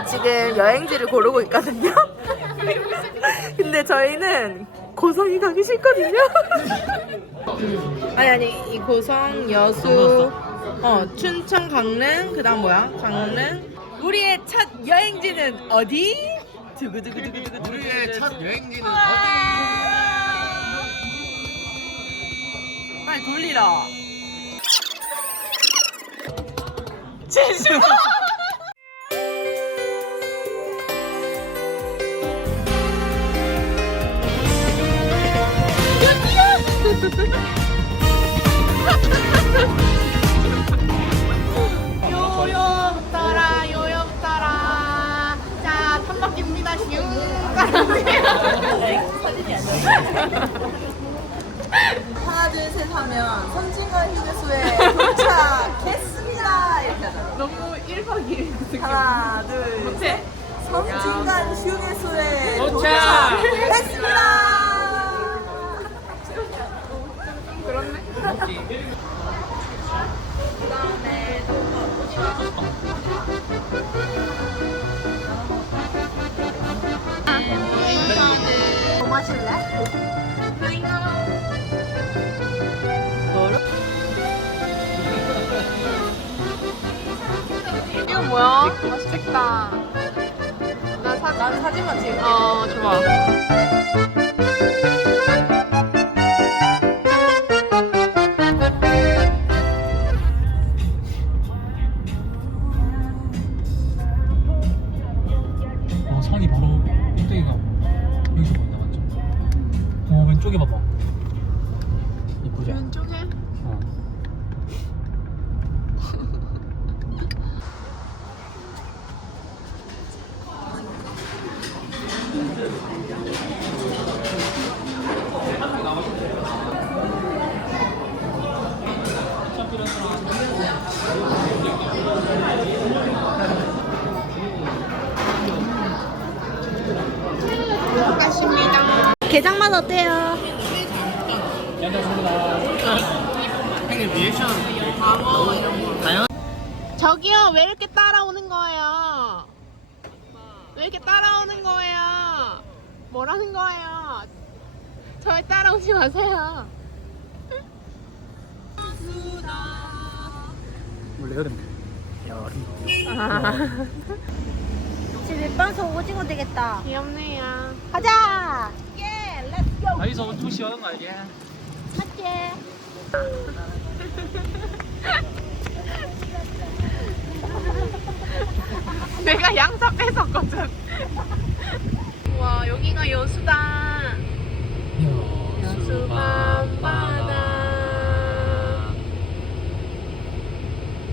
저희가 지금 여행지를 고르고 있거든요. 근데 저희는 고성이 가기 싫거든요. 아니 아니 이 고성 여수 어 춘천 강릉 그다음 뭐야 강릉 우리의 첫 여행지는 어디? 두구두구두구두구 우리의 첫 여행지는 빨리 돌리라. 진심. 요요부터라 요요부터라. 자 탐바퀴입니다 슝 하나 둘 셋 하면 선진관 휴게소에 도착했습니다. 이렇게 하잖아 너무 1박 2일 하나 둘 셋. 선진관 휴게소에 도착! 도착했습니다 뭐야? 맛있겠다. 나 사, 난 사진만 찍을게. 어, 좋아. 어때요? 저기요, 왜 이렇게 따라오는 거예요? 왜 이렇게 따라오는 거예요? 뭐라는 거예요? 저희 따라오지 마세요. 원래 여름 집에 빵서 오징어 되겠다 귀엽네요. 가자 여기서 엄청 시원한 거 알게? 맞지? 내가 양사 뺏었거든. 와, 여기가 여수다. 여수 밤바다.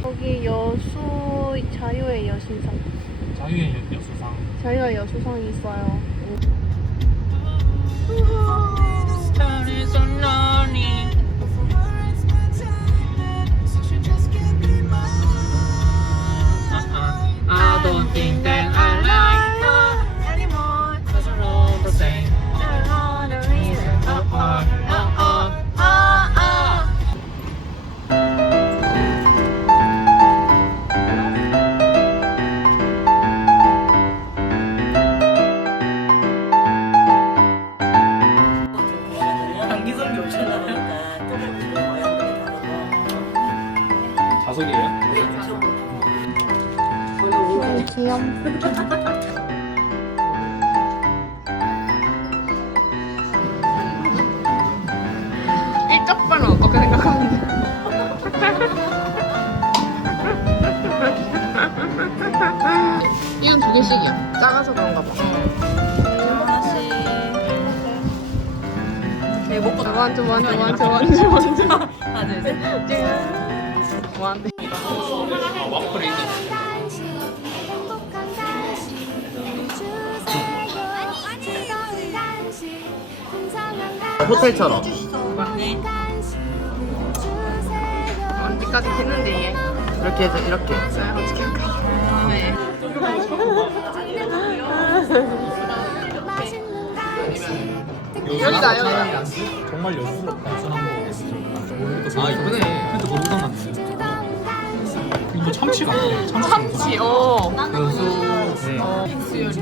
여기 여수 자유의 여신상. 자유의 여수상 자유의 여수상이 있어요. Ooh. This town is. 일적반은 어떻게 생각합니까? 이건 두 개씩이야. 작아서 그런가 봐. 하나씩 네 먹고 원, 두 원, 두 원, 두 원, 두 원, 두 원. 하나 둘셋 원. 와플이 있네 호텔처럼 언제까지 했는데 얘. 이렇게 해서 이렇게 자, 어떻게 할까? 네. 여기다, 여기다. 정말 여수스럽다 아 이쁘네 펜트 거북상 같네 뭐 참치가 참치 참치 어 여수 네. 어, 빙수요 립시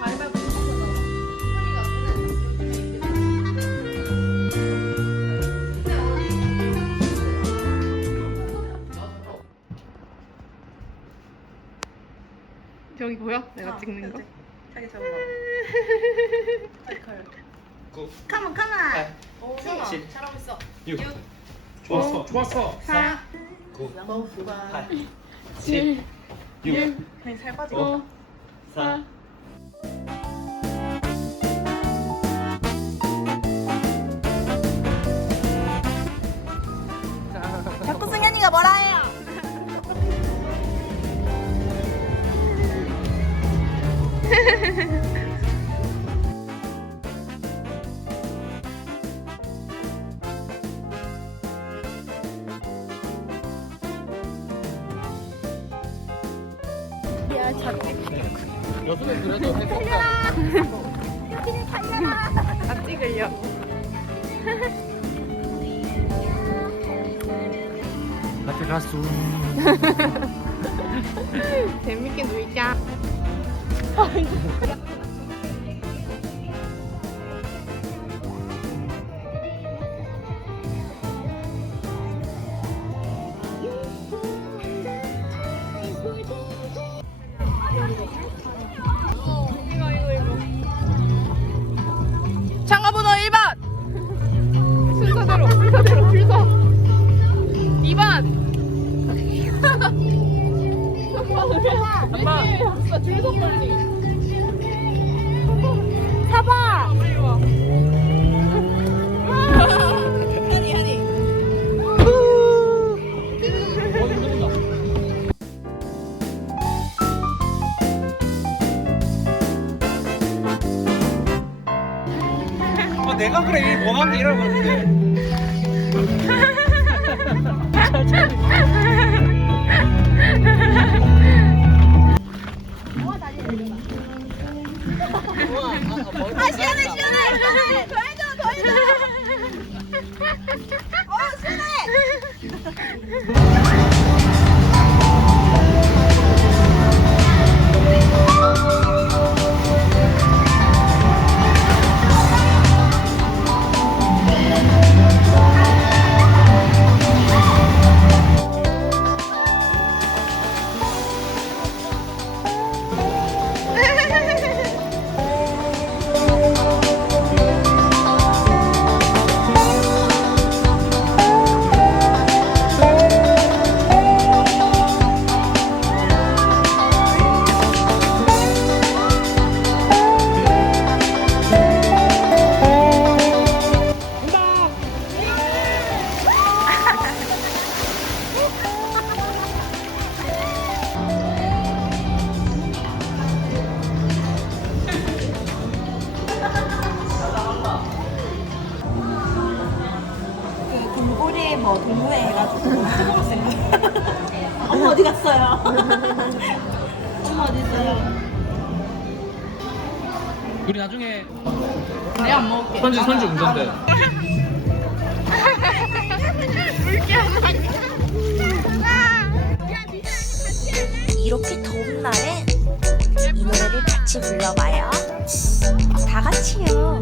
가위바위보 해보자. 저기 보여? 내가 찍는 거? 자기 잡아봐. 칼칼. 컴온 컴온 오, 수아, 잘하고 있어. 6 좋았어 좋았어. 4 너무 부가. 7 6 그냥 살 빠지고. 4자 다 찍으려고 나한테 가수. 재밌게 놀자 그래 이 원하는 게 이러고 아, 시원해, 시원해, 시원해. 더 해줘, 더 해줘. 어, 시원해. 우리 나중에 내가 안 먹을게. 선지 선지 운전대. 이렇게 더운 날에 이 노래를 같이 불러봐요. 다 같이요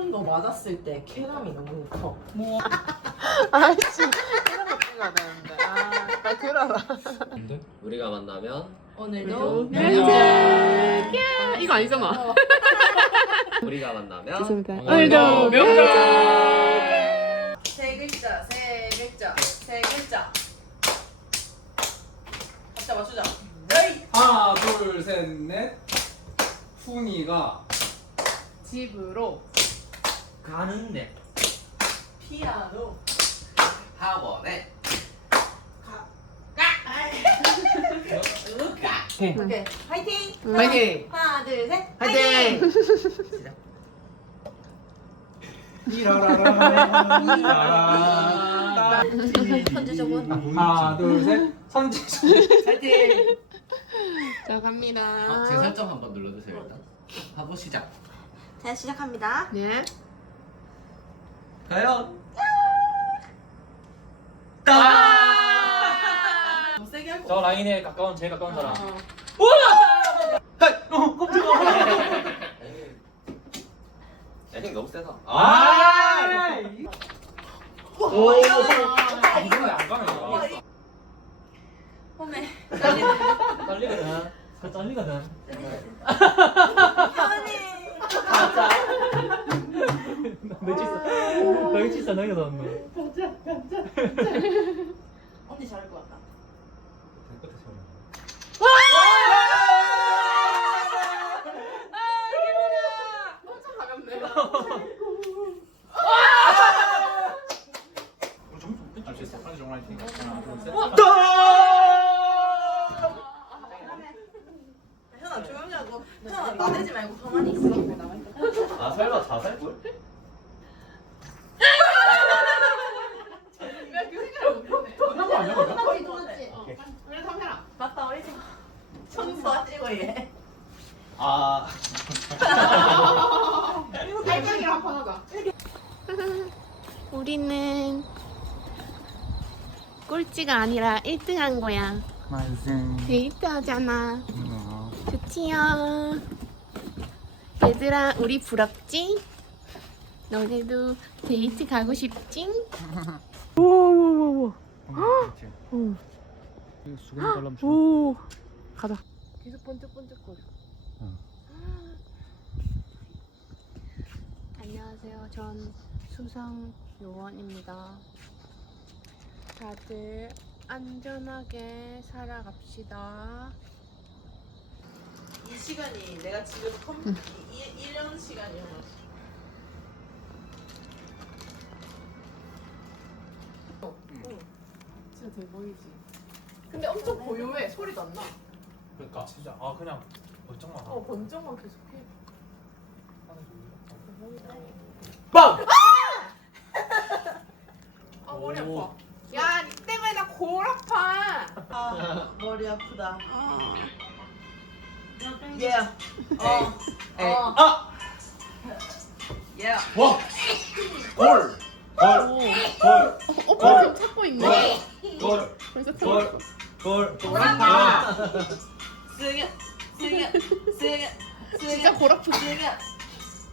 이런 거 맞았을 때 쾌감이 너무 커. 아이씨 이런 거 찍어야 되는데 아나 그러라 근데? 우리가 만나면 오늘도 명절 이거 아니잖아 우리가 만나면 죄송합니다 오늘도 명절. 세 글자 세 글자 세 글자. 각자 맞추자. 에이. 하나 둘 셋 넷 훈이가 집으로 가는데 피아노. 학원에 오케이 파이팅. 파이팅 하나 둘 셋. 파이팅 이라라라 선지적은. 하나 둘셋 선지 파이팅. 자 갑니다 어, 제 설정 한번 눌러주세요 일단 하고 시작 자 시작합니다. 네 과연 더 세게 할 거. 저 라인에 가까운 제일 가까운 사람. 애칭 너무 세다 아 오. 이거 안 가네 이거. 홈에. 떨리거든. 그 떨리거든 치사 내가 넣었네 언니 잘할 것 같다. 할수 있어 빨리 정말 팀 하나 둘셋 현아 조용히 하고 현아 나대지 말고 가만히 있어. 아 설마 자살골? 끝난 거 아니야 그거? 맞다 우리 지금 청소하시고 얘. 아 우리는 꼴찌가 아니라 1등 한 거야. 데이트 하잖아. 좋지요. 얘들아, 우리 부럽지? 너네도 데이트 가고 싶지? 수건이 달라면 오 가자 계속 번쩍번쩍거려. 응. 안녕하세요. 전 수성 요원입니다. 다들 안전하게 살아갑시다. 이 시간이 내가 지금 컴 이, 이, 이런 시간이야. 진짜 대박이지. 근데 엄청 고요해. 소리도 안 나? 그러니까. 진짜. 아 그냥 멀쩡만 어 번쩍만 계속해. 빵! 아 머리 아파. 야, 니 때문에 나 골 아파. 아 머리 아프다. 예. 어. 에이, 어. 아! 예. 와! 골! 골! 골! 오빠 지금 찾고 있네. 골! 벌써 골! 골! 골아파. 승현, 승현, 승현, 진짜 골 아프지. 승현.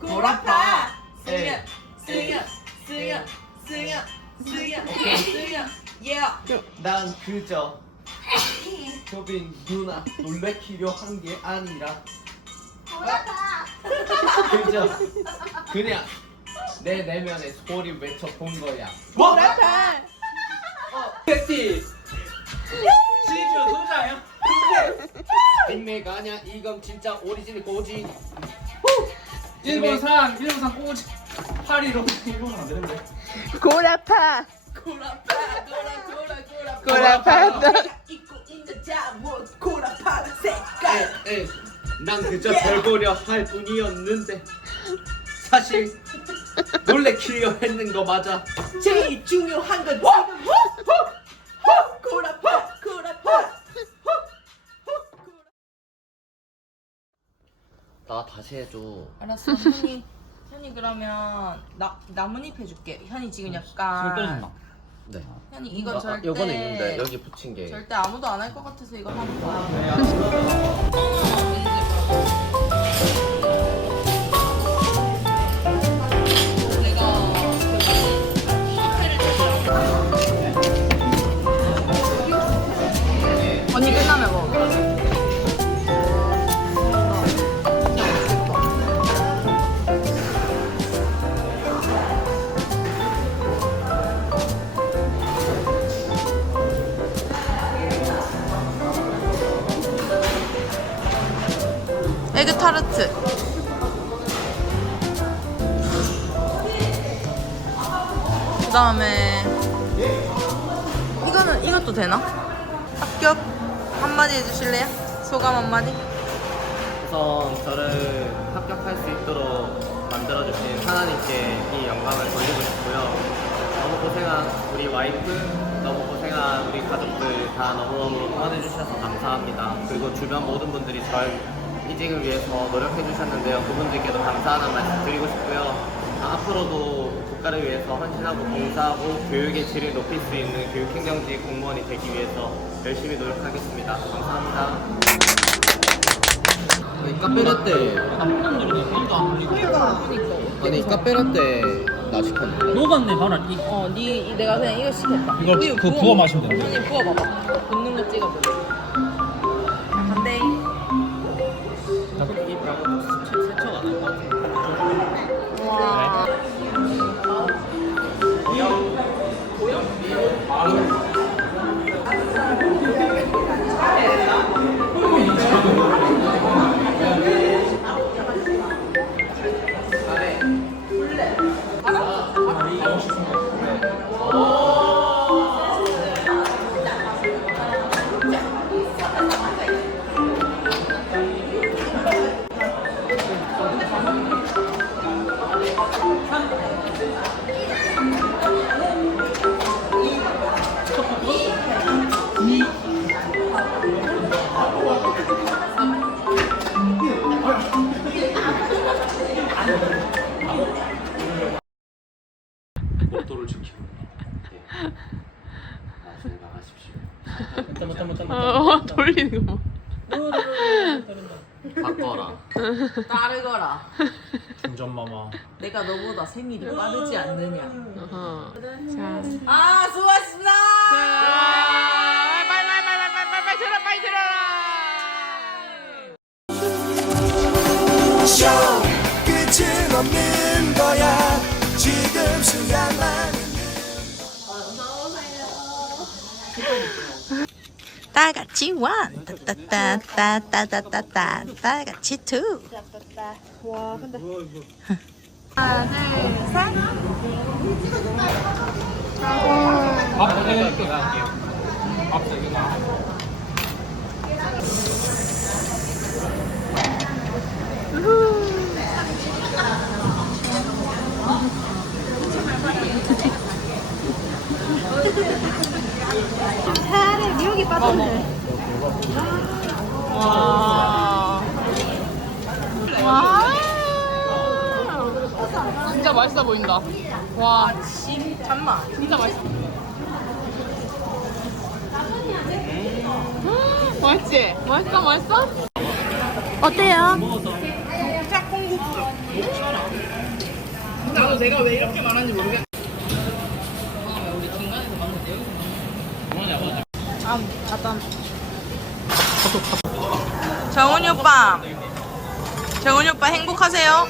골 아파. 승현, 승현, 승현, 승현, 승현, 승현. 예. 난 그저 효빈 누나 놀래키려 한 게 아니라 그저 그냥 내 내면에 소리 외쳐 본 거야 뭐? 골아파. 패티 시즈 도장이야? 빅맥 아니야 이건 진짜 오리지널 고지 일본 산 일본 산 꼬지 파리로 일본은 안 되는데. 골아, 골아, 골아. 골 아파. 입고 있 골 아파 색깔. 에, 에, 난 그저 별 보려 할 뿐이었는데. 사실 놀래키려 했는 거 맞아. 제일 중요한 건 지금 골 아파. 골 아파. 나 다시 해줘. 알았어 현이. 현이 그러면 나 나뭇잎 해줄게. 현이 지금 약간 네. 현이 이건 아, 절대 요거는 있는데 여기 붙인 게. 절대 아무도 안 할 것 같아서 이거 하는 거 하나님께 이 영광을 돌리고 싶고요. 너무 고생한 우리 와이프, 너무 고생한 우리 가족들 다 너무너무 응원해주셔서 감사합니다. 그리고 주변 모든 분들이 절 이직을 위해서 노력해주셨는데요. 그분들께도 감사하는 말씀 드리고 싶고요. 아, 앞으로도 국가를 위해서 헌신하고 봉사하고 교육의 질을 높일 수 있는 교육행정직 공무원이 되기 위해서 열심히 노력하겠습니다. 감사합니다. 카페라떼 일도 안 흘리고 아니 카페라떼 나 시켰는데 녹았네 바로 이 어, 니 내가 그냥 이거 시켰다. 이거 우유 그 부어 마시면 되는데. 언니 부어봐봐. 붓는 거 찍어보자. 어 돌리는 거 봐. 바꿔라 따르거라. 중전마마 내가 너보다 생일이 빠르지 않느냐. 어허. 자. 아, 수고하셨습니다. 빨리 빨리 빨리 빨리 빨리 빨리 들어 빨리 들어라. 쇼 끝은 없는 거야 지금 순간만 다 같이 원, 따따따따따따따따, 다 같이 투. 밥 해줄게 밥 나 와. 와. 진짜 맛있어 보인다. 와, 잠만. 진짜 맛있어. 음, 맛있지? 맛있어, 맛있어? 어때요? 나도 내가 왜 이렇게 말하는지 모르겠. 아, 갔다. 정훈이 오빠. 정훈이 오빠 행복하세요?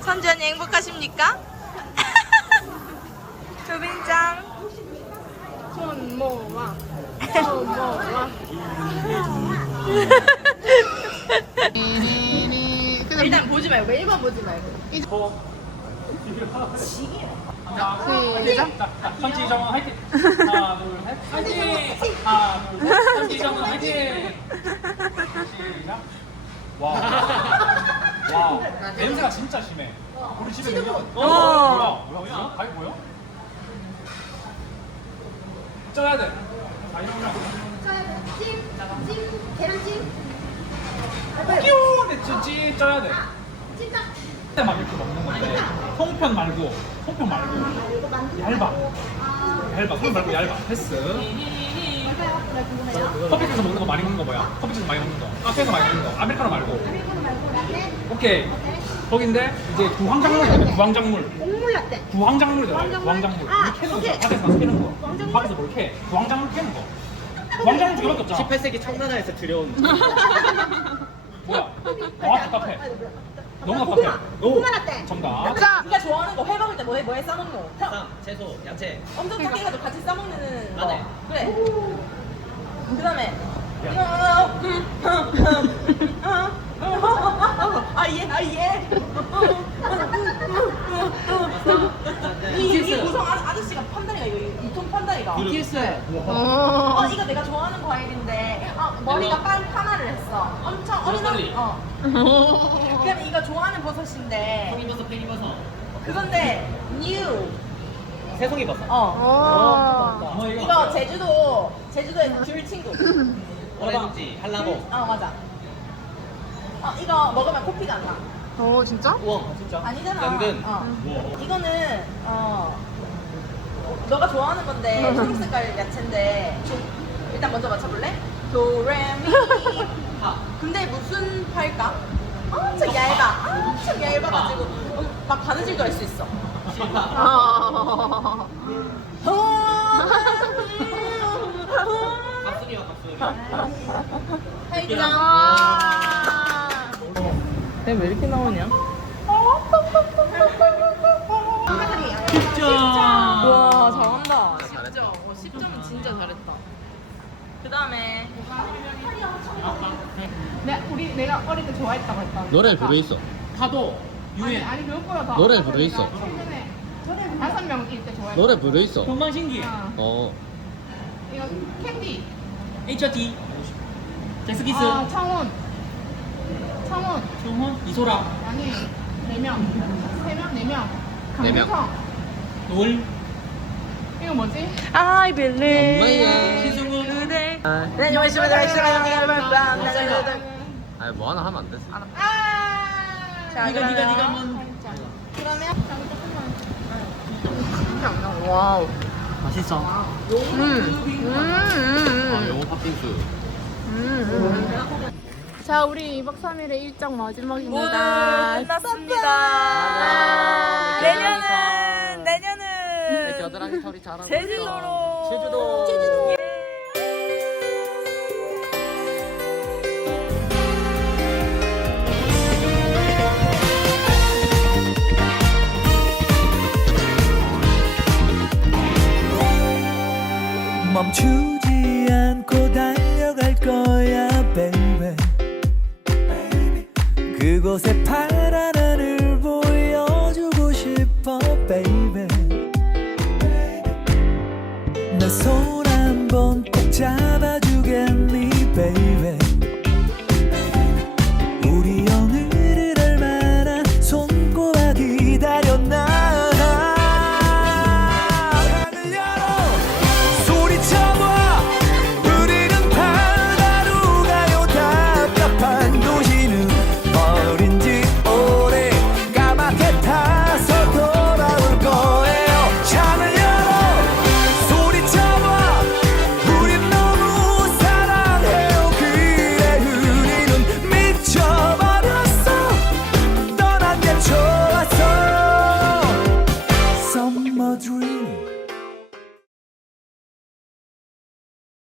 선전이 행복하십니까? 조빈짱. 손 모아. 손 모아. 일단 보지 말고 1번 보지 말고. 시작. 선지 정원 화이팅! 하나, 둘, 셋. 화이팅! 하나, 둘, 셋. 선지 정원 화이팅! 시작. 와. 와. 냄새가 진짜 심해. 우리 집에 냄새가. 어. 뭐야? 뭐야? 뭐야? 가위 뭐야? 쪄야 돼. 아, 이거구나. 끼우! 내 찌, 쪄야 돼. 그때 막 이렇게 먹는 건데 송편 말고 송편 말고. 얇아. 얇아. 송편 말고 얇아. 패스. 커피숍에서 먹는 거 많이 먹는 거 뭐야? 커피숍에서 많이 먹는 거. 카페에서 많이 먹는 거. 아메리카노 말고. 오케이. 거긴데 이제 구황작물이잖아. 구황작물. 구황작물이 들어가요 구황작물. 우리 캐는 거 밖에서 캐는 거. 밖에서 뭘 캐? 구황작물 캐는 거. 구황작물 두 개밖에 없잖아. 18세기 청나라에서 들여온 뭐야? 와 답답해 너무 답답해 오 정답 자, 네가 좋아하는 거 회 먹을 때 뭐해 뭐해 싸먹노? 쌈, 채소, 야채 엄청 작게 해가지고 같이 싸먹는 거. 나네. 그래. 그 다음에 이거 아예 아예 이 구성 아- 아저씨가 판다리가 이거 판다리가 BTS 어. 이거 내가 좋아하는 과일인데 아, 머리가 빠 파마를 했어. 엄청 어린 브로콜리. 어. 그럼 이거 좋아하는 버섯인데. 팽이버섯, 팽이버섯. 그건데 new. 새송이버섯. 어. 어, 이거 제주도 제주도에 귤 친구. 오렌지, 한라봉. 어 맞아. 어 이거 먹으면 코피가 안 나. 오, 진짜? 우엉 진짜? 아니잖아. 당근. 어. 이거는 어 너가 좋아하는 건데 초록 색깔 야채인데 일단 먼저 맞춰볼래? 도레미 파. 근데 무슨 파일까? 엄청 얇아. 엄청 얇아가지고 막 바느질도 할 수 있어. 아. 갑순이와 갑순 하이장. 왜 이렇게 나오냐? 그 다음에 내, 우리, 내가 어릴 때 좋아했다고 했다. 노래를 부르 있어. 파도 유엔 아니, 그것보다 더. 노래 부르 있어. 최근에 다섯 명일 때 좋아했다. 노래 부르 있어. 건강신기 어. 어. 이거 캔디. HRT 제스키스 아, 창훈. 창훈. 정훈 이소라 아니, 네 명. 세 명, 네 명. 네 명. 강민성. 노을 이거 뭐지? I believe 엄마야. 신승우 아니 뭐 하나 하면 안 되지. 자 니가 그러면 니가 한번 와우 맛있어 아, 영어 팥빙수. 자, 우리 2박 3일의 일정 마지막입니다. 끝났습니다 내년은 내년은 겨드랑이 털이 잘하고 있어. 제주도로 제주도. 멈추지 않고 달려갈 거야 baby. 그곳에 파란 하늘 보여주고 싶어 baby. 내손 한번 꼭 잡아주겠니 baby